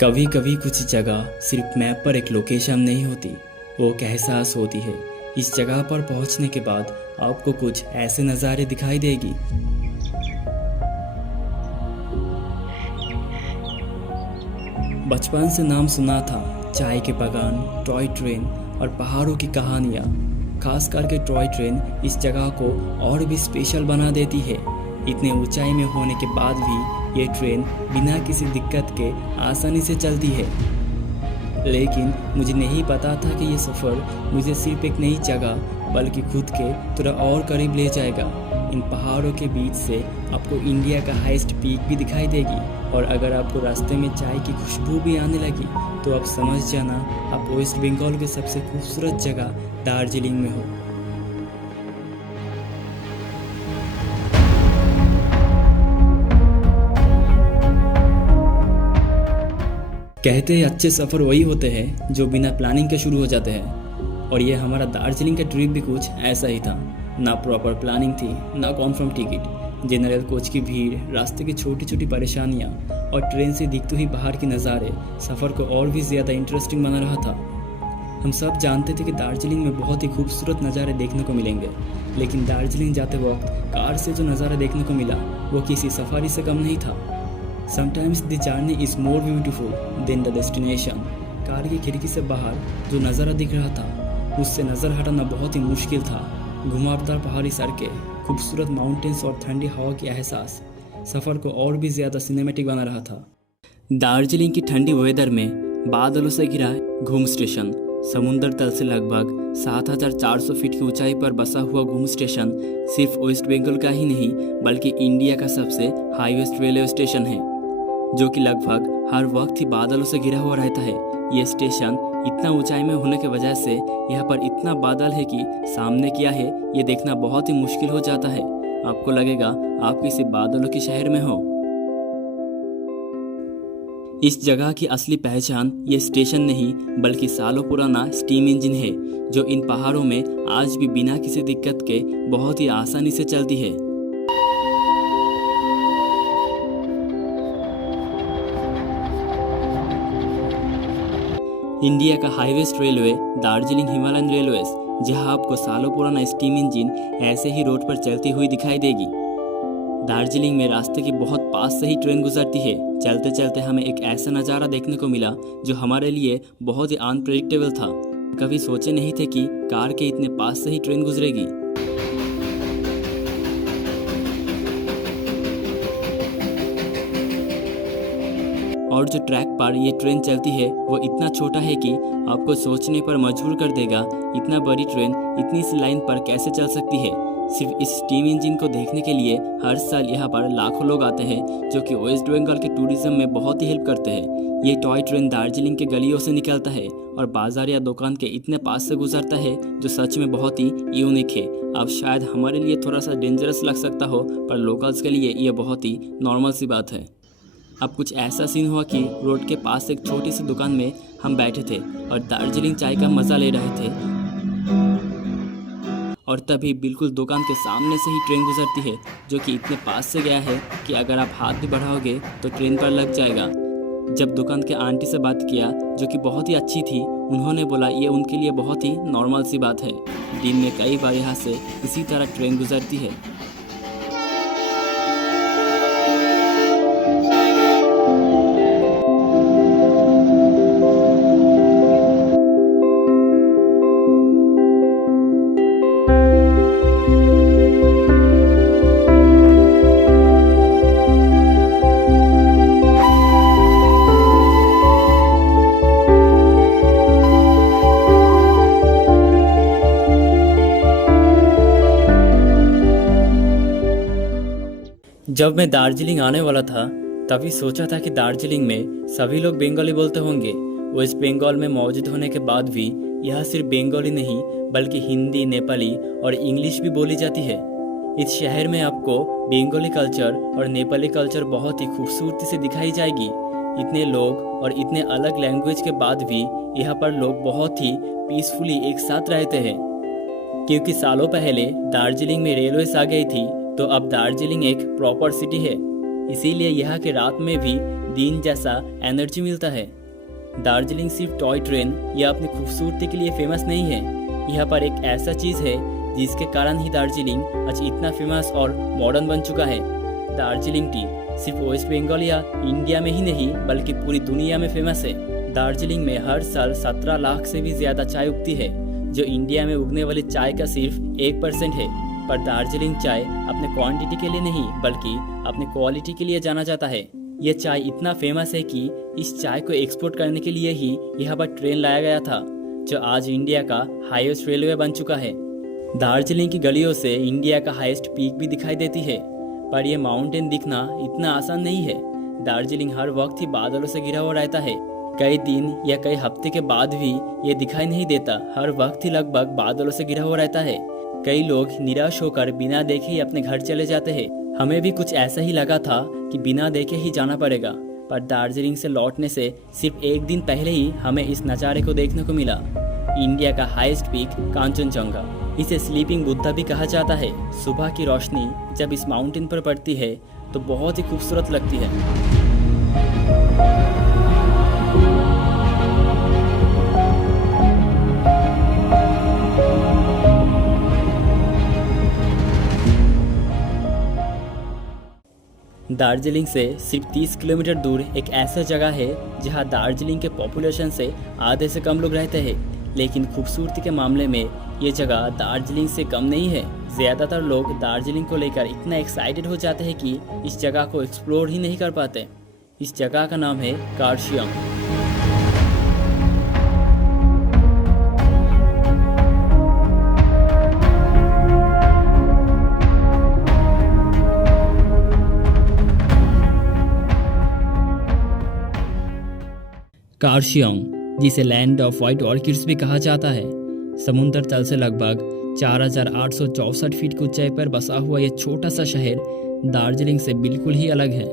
कभी कभी कुछ जगह सिर्फ मैप पर एक लोकेशन नहीं होती, वो एक एहसास होती है। इस जगह पर पहुंचने के बाद आपको कुछ ऐसे नज़ारे दिखाई देगी। बचपन से नाम सुना था, चाय के बागान, टॉय ट्रेन और पहाड़ों की कहानियाँ। खास करके टॉय ट्रेन इस जगह को और भी स्पेशल बना देती है। इतने ऊंचाई में होने के बाद भी ये ट्रेन बिना किसी दिक्कत के आसानी से चलती है। लेकिन मुझे नहीं पता था कि ये सफ़र मुझे सिर्फ एक नई जगह बल्कि खुद के थोड़ा और करीब ले जाएगा। इन पहाड़ों के बीच से आपको इंडिया का हाईएस्ट पीक भी दिखाई देगी, और अगर आपको रास्ते में चाय की खुशबू भी आने लगी तो आप समझ जाना आप वेस्ट बंगाल के सबसे खूबसूरत जगह दार्जिलिंग में हो। कहते हैं अच्छे सफ़र वही होते हैं जो बिना प्लानिंग के शुरू हो जाते हैं, और ये हमारा दार्जिलिंग का ट्रिप भी कुछ ऐसा ही था। ना प्रॉपर प्लानिंग थी, ना कॉन्फर्म टिकट, जनरल कोच की भीड़, रास्ते की छोटी छोटी परेशानियाँ और ट्रेन से दिखते ही बाहर के नज़ारे सफ़र को और भी ज़्यादा इंटरेस्टिंग बना रहा था। हम सब जानते थे कि दार्जिलिंग में बहुत ही खूबसूरत नज़ारे देखने को मिलेंगे, लेकिन दार्जिलिंग जाते वक्त कार से जो नज़ारा देखने को मिला वो किसी सफारी से कम नहीं था। Sometimes the journey is more beautiful than the destination। Car की खिड़की से बाहर जो नज़ारा दिख रहा था उससे नज़र हटाना बहुत ही मुश्किल था। घुमावदार पहाड़ी सड़कें, खूबसूरत माउंटेन्स और ठंडी हवा की एहसास सफ़र को और भी ज़्यादा सिनेमैटिक बना रहा था। दार्जिलिंग की ठंडी वेदर में बादलों से घिरा घूम स्टेशन, समुद्र तल से लगभग 7,400 फीट की ऊंचाई पर बसा हुआ घूम स्टेशन सिर्फ वेस्ट बंगाल का ही नहीं बल्कि इंडिया का सबसे हाईएस्ट रेलवे स्टेशन है, जो कि लगभग हर वक्त ही बादलों से घिरा हुआ रहता है। यह स्टेशन इतना ऊंचाई में होने की वजह से यहाँ पर इतना बादल है कि सामने क्या है ये देखना बहुत ही मुश्किल हो जाता है। आपको लगेगा आप किसी बादलों के शहर में हो। इस जगह की असली पहचान ये स्टेशन नहीं बल्कि सालों पुराना स्टीम इंजन है, जो इन पहाड़ों में आज भी बिना किसी दिक्कत के बहुत ही आसानी से चलती है। इंडिया का हाईवेस्ट रेलवे दार्जिलिंग हिमालयन रेलवेज, जहां आपको सालों पुराना स्टीम इंजन ऐसे ही रोड पर चलती हुई दिखाई देगी। दार्जिलिंग में रास्ते के बहुत पास से ही ट्रेन गुजरती है। चलते चलते हमें एक ऐसा नज़ारा देखने को मिला जो हमारे लिए बहुत ही अनप्रेडिक्टेबल था। कभी सोचे नहीं थे कि कार के इतने पास से ही ट्रेन गुजरेगी। और जो ट्रैक पर ये ट्रेन चलती है वो इतना छोटा है कि आपको सोचने पर मजबूर कर देगा, इतना बड़ी ट्रेन इतनी सी लाइन पर कैसे चल सकती है। सिर्फ इस स्टीम इंजन को देखने के लिए हर साल यहाँ पर लाखों लोग आते हैं, जो कि वेस्ट बंगाल के टूरिज्म में बहुत ही हेल्प करते हैं। ये टॉय ट्रेन दार्जिलिंग के गलियों से निकलता है और बाजार या दुकान के इतने पास से गुजरता है, जो सच में बहुत ही यूनिक है। अब शायद हमारे लिए थोड़ा सा डेंजरस लग सकता हो, पर लोकल्स के लिए ये बहुत ही नॉर्मल सी बात है। अब कुछ ऐसा सीन हुआ कि रोड के पास एक छोटी सी दुकान में हम बैठे थे और दार्जिलिंग चाय का मज़ा ले रहे थे, और तभी बिल्कुल दुकान के सामने से ही ट्रेन गुजरती है, जो कि इतने पास से गया है कि अगर आप हाथ भी बढ़ाओगे तो ट्रेन पर लग जाएगा। जब दुकान के आंटी से बात किया, जो कि बहुत ही अच्छी थी, उन्होंने बोला ये उनके लिए बहुत ही नॉर्मल सी बात है। दिन में कई बार यहाँ से इसी तरह ट्रेन गुजरती है। जब मैं दार्जिलिंग आने वाला था तभी सोचा था कि दार्जिलिंग में सभी लोग बंगाली बोलते होंगे। वेस्ट बंगाल में मौजूद होने के बाद भी यहाँ सिर्फ बंगाली नहीं बल्कि हिंदी, नेपाली और इंग्लिश भी बोली जाती है। इस शहर में आपको बंगाली कल्चर और नेपाली कल्चर बहुत ही खूबसूरती से दिखाई जाएगी। इतने लोग और इतने अलग लैंग्वेज के बाद भी यहाँ पर लोग बहुत ही पीसफुली एक साथ रहते हैं। क्योंकि सालों पहले दार्जिलिंग में रेलवेज आ गई थी, तो अब दार्जिलिंग एक प्रॉपर सिटी है। इसीलिए यहाँ के रात में भी दिन जैसा एनर्जी मिलता है। दार्जिलिंग सिर्फ टॉय ट्रेन या अपनी खूबसूरती के लिए फेमस नहीं है। यहाँ पर एक ऐसा चीज़ है जिसके कारण ही दार्जिलिंग आज इतना फेमस और मॉडर्न बन चुका है। दार्जिलिंग टी सिर्फ वेस्ट बंगाल या इंडिया में ही नहीं बल्कि पूरी दुनिया में फेमस है। दार्जिलिंग में हर साल 17 लाख से भी ज़्यादा चाय उगती है, जो इंडिया में उगने वाली चाय का सिर्फ 1% है। पर दार्जिलिंग चाय अपने क्वांटिटी के लिए नहीं बल्कि अपने क्वालिटी के लिए जाना जाता है। यह चाय इतना फेमस है कि इस चाय को एक्सपोर्ट करने के लिए ही यहाँ पर ट्रेन लाया गया था, जो आज इंडिया का हाईएस्ट रेलवे बन चुका है। दार्जिलिंग की गलियों से इंडिया का हाईएस्ट पीक भी दिखाई देती है, पर यह माउंटेन दिखना इतना आसान नहीं है। दार्जिलिंग हर वक्त ही बादलों से घिरा हुआ रहता है। कई दिन या कई हफ्ते के बाद भी ये दिखाई नहीं देता, हर वक्त ही लगभग बादलों से घिरा हुआ रहता है। कई लोग निराश होकर बिना देखे ही अपने घर चले जाते हैं। हमें भी कुछ ऐसा ही लगा था कि बिना देखे ही जाना पड़ेगा, पर दार्जिलिंग से लौटने से सिर्फ एक दिन पहले ही हमें इस नज़ारे को देखने को मिला। इंडिया का हाईएस्ट पीक कांचनजंगा, इसे स्लीपिंग बुद्धा भी कहा जाता है। सुबह की रोशनी जब इस माउंटेन पर पड़ती है तो बहुत ही खूबसूरत लगती है। दार्जिलिंग से सिर्फ 30 किलोमीटर दूर एक ऐसा जगह है जहां दार्जिलिंग के पॉपुलेशन से आधे से कम लोग रहते हैं, लेकिन खूबसूरती के मामले में ये जगह दार्जिलिंग से कम नहीं है। ज़्यादातर लोग दार्जिलिंग को लेकर इतना एक्साइटेड हो जाते हैं कि इस जगह को एक्सप्लोर ही नहीं कर पाते। इस जगह का नाम है कार्शियंग। कार्शियंग, जिसे लैंड ऑफ वाइट ऑर्किड्स भी कहा जाता है, समुद्र तल से लगभग 4864 फीट की ऊंचाई पर बसा हुआ यह छोटा सा शहर दार्जिलिंग से बिल्कुल ही अलग है।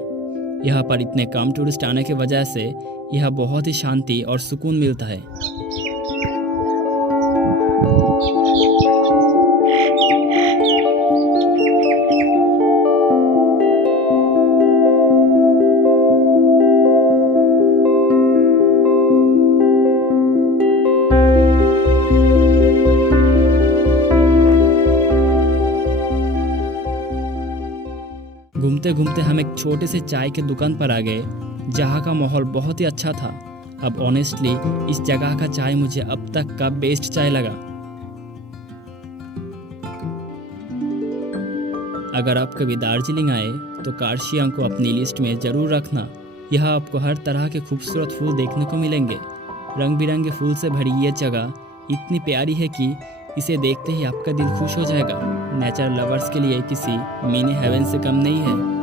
यहाँ पर इतने कम टूरिस्ट आने की वजह से यह बहुत ही शांति और सुकून मिलता है। घूमते घूमते हम एक छोटे से चाय के दुकान पर आ गए, जहाँ का माहौल बहुत ही अच्छा था। अब ऑनेस्टली इस जगह का चाय मुझे अब तक का बेस्ट चाय लगा। अगर आप कभी दार्जिलिंग आए तो कार्शियंग को अपनी लिस्ट में ज़रूर रखना। यहाँ आपको हर तरह के खूबसूरत फूल देखने को मिलेंगे। रंग बिरंगे फूल से भरी ये जगह इतनी प्यारी है कि इसे देखते ही आपका दिल खुश हो जाएगा। नेचर लवर्स के लिए किसी मिनी हेवन से कम नहीं है।